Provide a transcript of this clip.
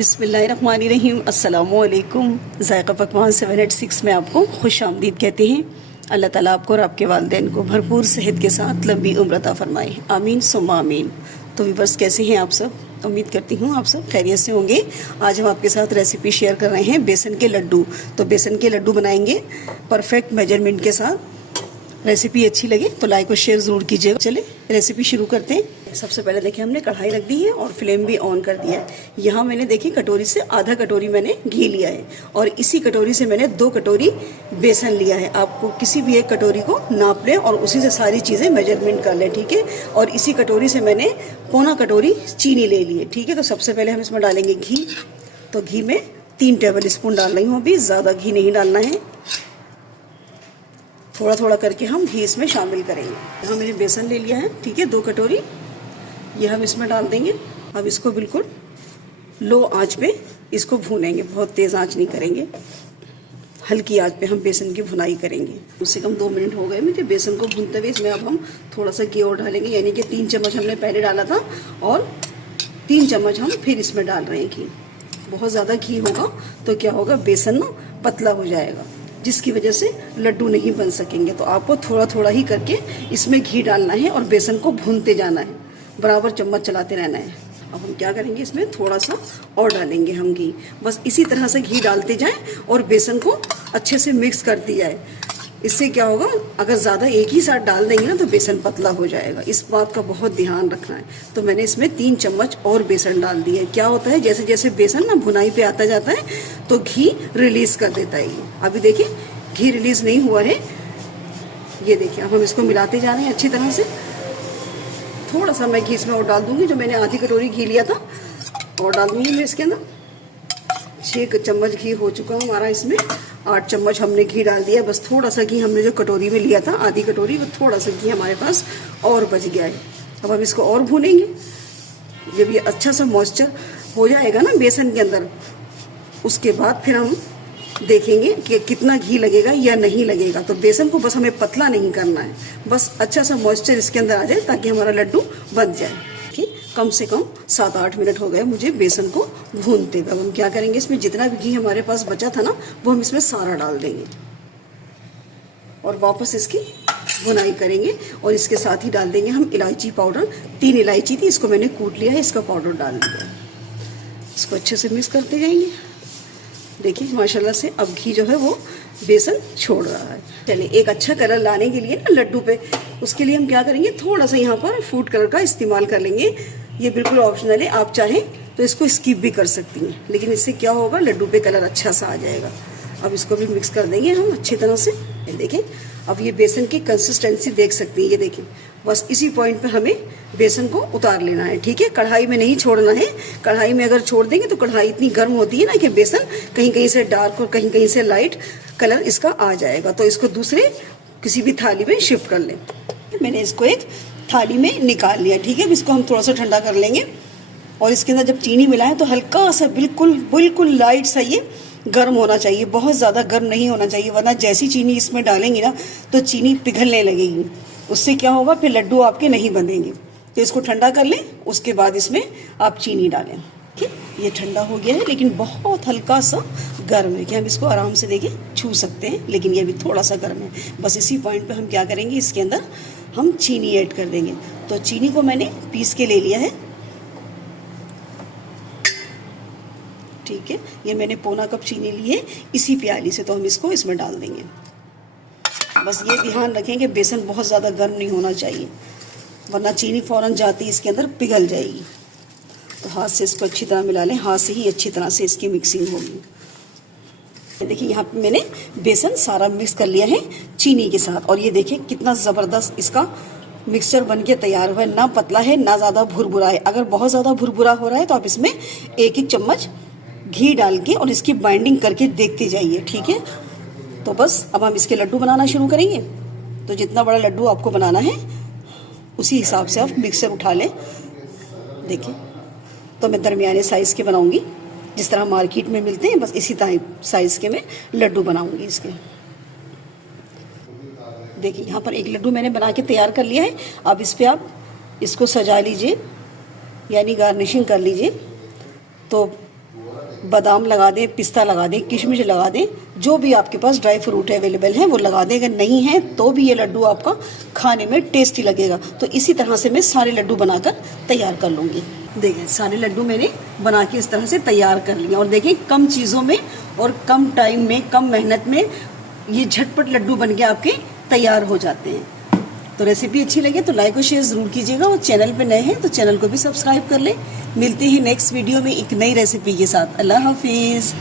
बिस्मिल्लाहिर्रहमानिर्रहीम। अस्सलामुअलैकुम। ज़ायक़ा पकवान 786 में आपको खुश आमदीद कहते हैं। अल्लाह ताला आपको और आपके वालिदैन को भरपूर सेहत के साथ लंबी उम्र अता फरमाए, आमीन सुम्मा आमीन। तो व्यूअर्स, कैसे हैं आप सब? उम्मीद करती हूँ आप सब खैरियत से होंगे। आज हम आपके साथ रेसिपी शेयर कर रहे हैं बेसन के लड्डू। तो बेसन के लड्डू बनाएंगे परफेक्ट मेजरमेंट के साथ। रेसिपी अच्छी लगे तो लाइक और शेयर ज़रूर कीजिएगा। चले रेसिपी शुरू करते हैं। सबसे पहले देखिए, हमने कढ़ाई रख दी है और फ्लेम भी ऑन कर दिया है। यहाँ मैंने देखिए कटोरी से आधा कटोरी मैंने घी लिया है और इसी कटोरी से मैंने 2 कटोरी बेसन लिया है। आपको किसी भी एक कटोरी को नाप लें और उसी से सारी चीज़ें मेजरमेंट कर लें, ठीक है। और इसी कटोरी से मैंने पौना कटोरी चीनी ले ली है, ठीक है। तो सबसे पहले हम इसमें डालेंगे घी। तो घी में 3 टेबल स्पून डाल रही हूँ, अभी ज़्यादा घी नहीं डालना है, थोड़ा थोड़ा करके हम घी इसमें शामिल करेंगे। यहाँ मैंने बेसन ले लिया है, ठीक है, 2 कटोरी, ये हम इसमें डाल देंगे। अब इसको बिल्कुल लो आंच पे इसको भूनेंगे, बहुत तेज़ आंच नहीं करेंगे, हल्की आंच पे हम बेसन की भुनाई करेंगे। कम से कम 2 मिनट हो गए मुझे बेसन को भूनते हुए। इसमें अब हम थोड़ा सा घी और डालेंगे, यानी कि 3 चम्मच हमने पहले डाला था और 3 चम्मच हम फिर इसमें डाल रहे हैं घी। बहुत ज़्यादा घी होगा तो क्या होगा, बेसन ना पतला हो जाएगा, जिसकी वजह से लड्डू नहीं बन सकेंगे। तो आपको थोड़ा थोड़ा ही करके इसमें घी डालना है और बेसन को भूनते जाना है, बराबर चम्मच चलाते रहना है। अब हम क्या करेंगे, इसमें थोड़ा सा और डालेंगे हम घी। बस इसी तरह से घी डालते जाएं और बेसन को अच्छे से मिक्स करती जाए। इससे क्या होगा, अगर ज़्यादा एक ही साथ डाल देंगे ना तो बेसन पतला हो जाएगा। इस बात का बहुत ध्यान रखना है। तो मैंने इसमें 3 चम्मच और बेसन डाल दिया है। क्या होता है, जैसे जैसे बेसन ना भुनाई पे आता जाता है तो घी रिलीज कर देता है। ये अभी देखिए घी रिलीज नहीं हुआ है, ये देखिए। अब हम इसको मिलाते जा रहे हैं अच्छी तरह से। थोड़ा सा मैं घी इसमें और डाल दूंगी, जो मैंने आधी कटोरी घी लिया था और डाल दूंगी मैं इसके अंदर। 6 चम्मच घी हो चुका हमारा, इसमें 8 चम्मच हमने घी डाल दिया। बस थोड़ा सा घी हमने जो कटोरी में लिया था, आधी कटोरी, वो थोड़ा सा घी हमारे पास और बच गया है। अब हम इसको और भूनेंगे। जब ये अच्छा सा मॉइस्चर हो जाएगा ना बेसन के अंदर, उसके बाद फिर हम देखेंगे कि कितना घी लगेगा या नहीं लगेगा। तो बेसन को बस हमें पतला नहीं करना है, बस अच्छा सा मॉइस्चर इसके अंदर आ जाए ताकि हमारा लड्डू बन जाए। ठीक, कम से कम 7-8 मिनट हो गए मुझे बेसन को भूनते हुए। अब हम क्या करेंगे, इसमें जितना भी घी हमारे पास बचा था ना, वो हम इसमें सारा डाल देंगे और वापस इसकी भुनाई करेंगे। और इसके साथ ही डाल देंगे हम इलायची पाउडर। 3 इलायची थी, इसको मैंने कूट लिया है, इसका पाउडर डाल दिया। इसको अच्छे से मिक्स करते जाएंगे। देखिए माशाल्लाह से अब घी जो है वो बेसन छोड़ रहा है। चलिए, एक अच्छा कलर लाने के लिए ना लड्डू पे, उसके लिए हम क्या करेंगे, थोड़ा सा यहाँ पर फूड कलर का इस्तेमाल कर लेंगे। ये बिल्कुल ऑप्शनल है, आप चाहें तो इसको स्किप भी कर सकती हैं, लेकिन इससे क्या होगा, लड्डू पे कलर अच्छा सा आ जाएगा। अब इसको भी मिक्स कर देंगे हम अच्छी तरह से। देखें, अब ये बेसन की कंसिस्टेंसी देख सकती हैं, ये देखिए। बस इसी पॉइंट पे हमें बेसन को उतार लेना है, ठीक है। कढ़ाई में नहीं छोड़ना है। कढ़ाई में अगर छोड़ देंगे तो कढ़ाई इतनी गर्म होती है ना कि बेसन कहीं कहीं से डार्क और कहीं कहीं से लाइट कलर इसका आ जाएगा। तो इसको दूसरे किसी भी थाली में शिफ्ट कर लें। मैंने इसको एक थाली में निकाल लिया, ठीक है। अब इसको हम थोड़ा सा ठंडा कर लेंगे और इसके अंदर जब चीनी मिलाएं तो हल्का सा बिल्कुल बिल्कुल लाइट सा ये गर्म होना चाहिए, बहुत ज़्यादा गर्म नहीं होना चाहिए, वरना जैसी चीनी इसमें डालेंगे ना तो चीनी पिघलने लगेगी। उससे क्या होगा, फिर लड्डू आपके नहीं बनेंगे। तो इसको ठंडा कर लें, उसके बाद इसमें आप चीनी डालें। ठीक, ये ठंडा हो गया है लेकिन बहुत हल्का सा गर्म है कि हम इसको आराम से देखिए छू सकते हैं, लेकिन ये भी थोड़ा सा गर्म है। बस इसी पॉइंट पे हम क्या करेंगे, इसके अंदर हम चीनी ऐड कर देंगे। तो चीनी को मैंने पीस के ले लिया है, ठीक है। ये मैंने पौना कप चीनी ली है इसी प्याली से, तो हम इसको इसमें डाल देंगे। बस ये ध्यान रखें कि बेसन बहुत ज़्यादा गर्म नहीं होना चाहिए, वरना चीनी फ़ौरन जाती है इसके अंदर पिघल जाएगी। तो हाथ से इसको अच्छी तरह मिला लें, हाथ से ही अच्छी तरह से इसकी मिक्सिंग होगी। देखिए यहाँ पे मैंने बेसन सारा मिक्स कर लिया है चीनी के साथ, और ये देखिए कितना ज़बरदस्त इसका मिक्सचर बन के तैयार हुआ है। ना पतला है ना ज़्यादा भुरभुरा है। अगर बहुत ज़्यादा भुरभुरा हो रहा है तो आप इसमें 1-1 चम्मच घी डाल के और इसकी बाइंडिंग करके देखते जाइए, ठीक है। तो बस अब हम इसके लड्डू बनाना शुरू करेंगे। तो जितना बड़ा लड्डू आपको बनाना है उसी हिसाब से आप मिक्सर उठा लें। देखिए, तो मैं दरमियाने साइज़ के बनाऊंगी, जिस तरह मार्केट में मिलते हैं, बस इसी साइज़ के मैं लड्डू बनाऊंगी इसके। देखिए यहाँ पर एक लड्डू मैंने बना के तैयार कर लिया है। अब इस पर आप इसको सजा लीजिए, यानी गार्निशिंग कर लीजिए। तो बादाम लगा दें, पिस्ता लगा दें, किशमिश लगा दें, जो भी आपके पास ड्राई फ्रूट अवेलेबल है वो लगा दें। अगर नहीं है तो भी ये लड्डू आपका खाने में टेस्टी लगेगा। तो इसी तरह से मैं सारे लड्डू बनाकर तैयार कर लूँगी। देखिए सारे लड्डू मैंने बना के इस तरह से तैयार कर लिए। और देखिए कम चीज़ों में और कम टाइम में, कम मेहनत में ये झटपट लड्डू बन के आपके तैयार हो जाते हैं। तो रेसिपी अच्छी लगे तो लाइक और शेयर ज़रूर कीजिएगा, और चैनल पे नए हैं तो चैनल को भी सब्सक्राइब कर लें। मिलते हैं नेक्स्ट वीडियो में एक नई रेसिपी के साथ। अल्लाह हाफिज़।